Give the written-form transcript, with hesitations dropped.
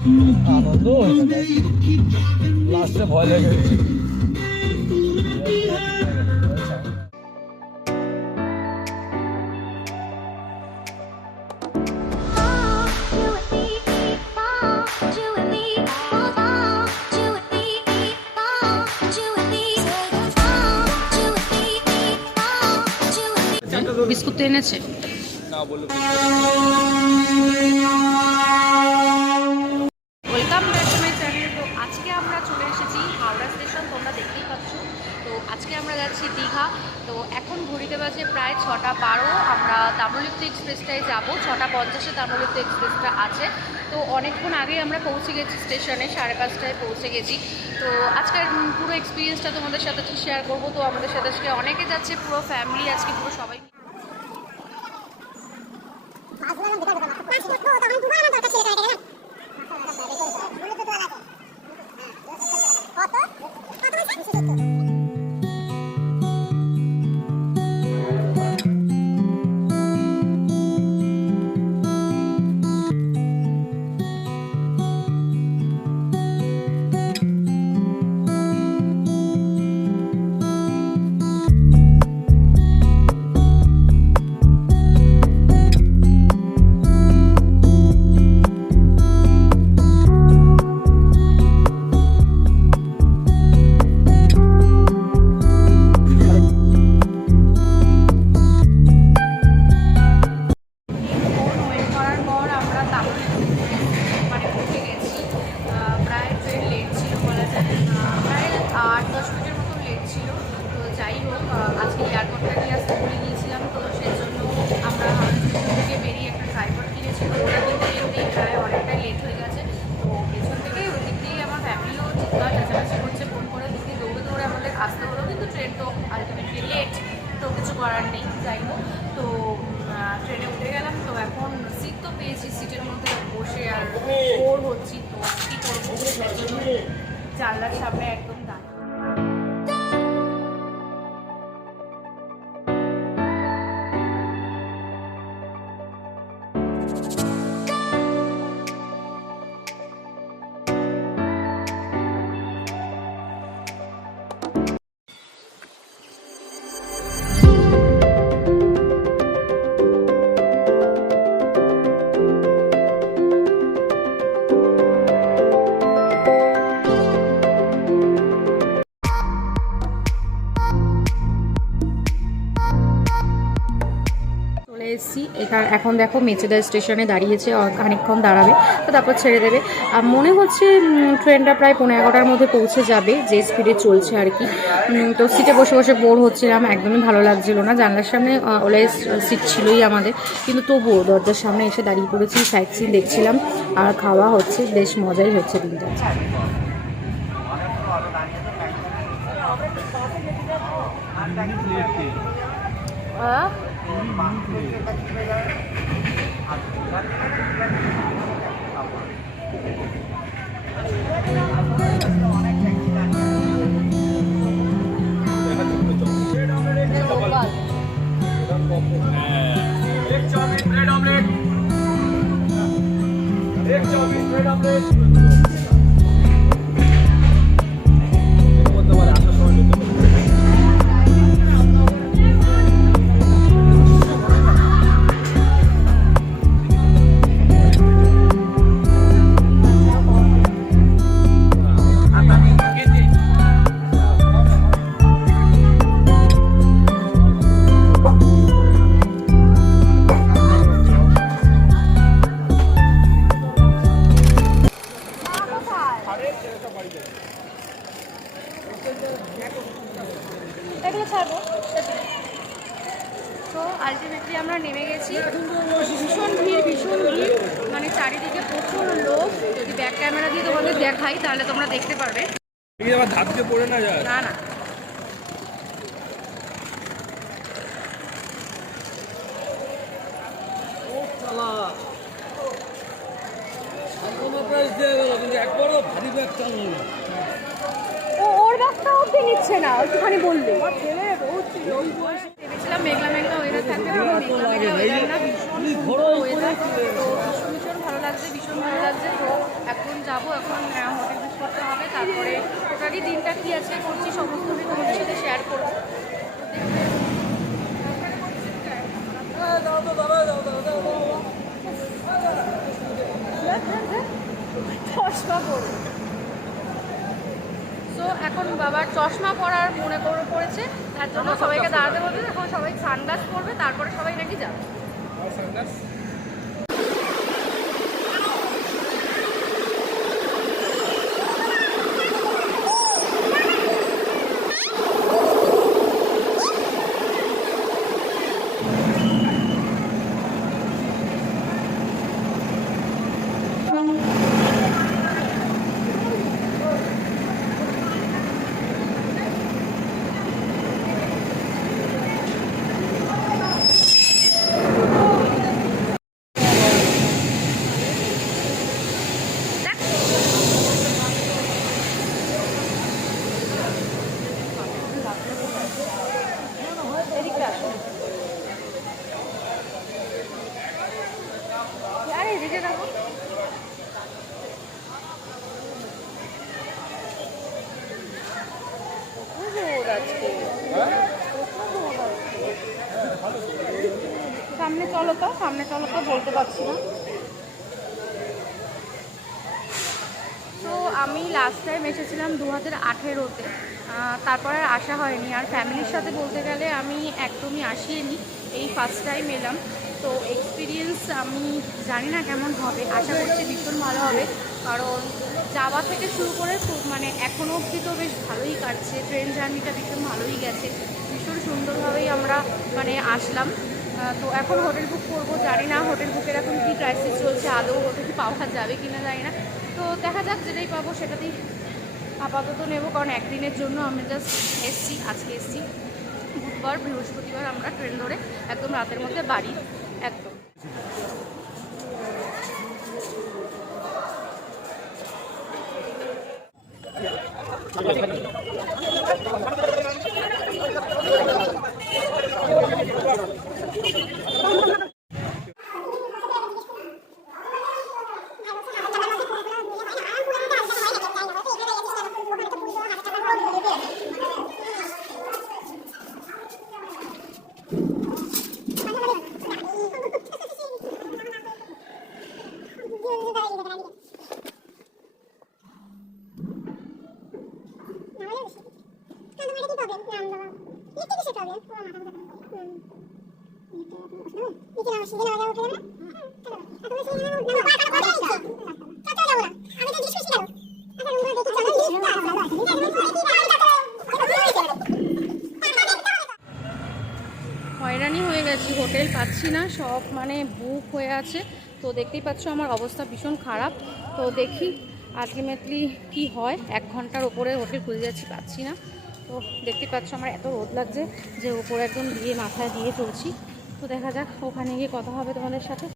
আনন্দ লাস্টে ভয় লেগে গেছে। বিস্কুট তো এনেছে না বললো welcome back to my channel. তো আজকে আমরা চলে এসেছি হাওড়া স্টেশন, তোমরা দেখতেই পাচ্ছ। তো আজকে আমরা যাচ্ছি দীঘা। তো এখন ঘড়িতে বাজে প্রায় 6:12। আমরা তাম্রলিপ্ত এক্সপ্রেসটায় যাব, 6:50-এ তাম্রলিপ্ত এক্সপ্রেসটা আছে। তো অনেকক্ষণ আগেই আমরা পৌঁছে গেছি স্টেশনে, 5:30টায় পৌঁছে গেছি। তো আজকের পুরো এক্সপিরিয়েন্সটা তোমাদের সাথে শেয়ার করবো। তো আমাদের সাথে আজকে অনেকে যাচ্ছে, পুরো ফ্যামিলি, আজকে পুরো সবাই। করার নেই, যাই হোক। তো ট্রেনে উঠে গেলাম। তো এখন সিট তো পেয়েছি, সিটের মধ্যে বসে আর বোর হচ্ছি। তো কী করবো, জানলার সামনে একদম দাঁড়িয়ে। এসছি এখন দেখো মেচেদা স্টেশনে দাঁড়িয়েছে, খানিকক্ষণ দাঁড়াবে, তো তারপর ছেড়ে দেবে। আর মনে হচ্ছে ট্রেনটা প্রায় 11:30-টার মধ্যে পৌঁছে যাবে, যে স্পিডে চলছে আর কি। তো সিটে বসে বসে বোর হচ্ছিলাম, একদমই ভালো লাগছিল না। জানলার সামনে অলওয়েজ সিট ছিলই আমাদের, কিন্তু তবুও দরজার সামনে এসে দাঁড়িয়ে পড়েছি, সাইট সিন দেখছিলাম আর খাওয়া হচ্ছে, বেশ মজাই হচ্ছে দিনটা। তো আলটিমেটলি আমরা নেমে গেছি। ভীষণ ভিড়, ভীষণ ভিড়, মানে চারিদিকে প্রচুর লোক। যদি ব্যাক ক্যামেরা দিয়ে তোমাদের দেখাই তাহলে তোমরা দেখতে পারবে। না না, ওর ব্যাগটা অব্দি নিচ্ছে না, একটুখানি বললে। ভেবেছিলাম মেঘলা মেঘলা ওয়েদার থাকবে, মেঘলা মেঘলা ওয়েদার না, ভীষণ ওয়েদার। তো ভীষণ ভীষণ ভালো লাগছে, ভীষণ ভালো লাগছে। তো এখন যাবো এখন হোটেল বুক করতে হবে, তারপরে টোটালি দিনটা কী আছে করছি সমস্ত আমি তোমাদের সাথে শেয়ার করবো। চশমা পড়বে, তো এখন বাবার চশমা পরার মনে পড়েছে, তার জন্য সবাইকে দাঁড়াতে বলবে। এখন সবাই সানগ্লাস পরবে, তারপরে সবাই নাকি যাবে। এদিকে আসো, আরে এদিকে দেখো। সামনে চলো তো, সামনে চলো তো, বলতে পারছি না। তো আমি লাস্ট টাইম এসেছিলাম 2018-তে, তারপর আর আসা হয়নি। আর ফ্যামিলির সাথে বলতে গেলে আমি একদমই আসিনি, এই ফার্স্ট টাইম এলাম। তো এক্সপিরিয়েন্স আমি জানি না কেমন হবে, আশা করছি ভীষণ ভালো হবে। কারণ যাওয়া থেকে শুরু করে মানে এখনও অবধি তো বেশ ভালোই কাটছে, ট্রেন জার্নিটা ভীষণ ভালোই গেছে, ভীষণ সুন্দরভাবেই আমরা মানে আসলাম। তো এখন হোটেল বুক করবো, জানি না হোটেল বুকের এখন কী ক্রাইসিস চলছে, আদৌ হোটেল কি পাওয়া যাবে কি না জানি না। তো দেখা যাক, যেটাই পাবো সেটাতেই আপাতত নেব। কারণ একদিনের জন্য আমি জাস্ট এসছি, আজকে এসছি বুধবার, বৃহস্পতিবার আমরা ট্রেন ধরে একদম রাতের মধ্যে বাড়ি একদম। হয়রানি হয়ে গেছি, হোটেল পাচ্ছি না, সব মানে বুক হয়ে আছে। তো দেখতেই পাচ্ছ আমার অবস্থা ভীষণ খারাপ। তো দেখি আলটিমেটলি কি হয়, 1 ঘন্টার ওপরে হোটেল খুঁজে যাচ্ছি, পাচ্ছি না। তো দেখতেই পাচ্ছ আমার এত রোদ লাগছে যে ওপরে একদম দিয়ে মাথায় দিয়ে চলছি। তো দেখা যাক, ওখানে গিয়ে কথা হবে তোমাদের সাথে।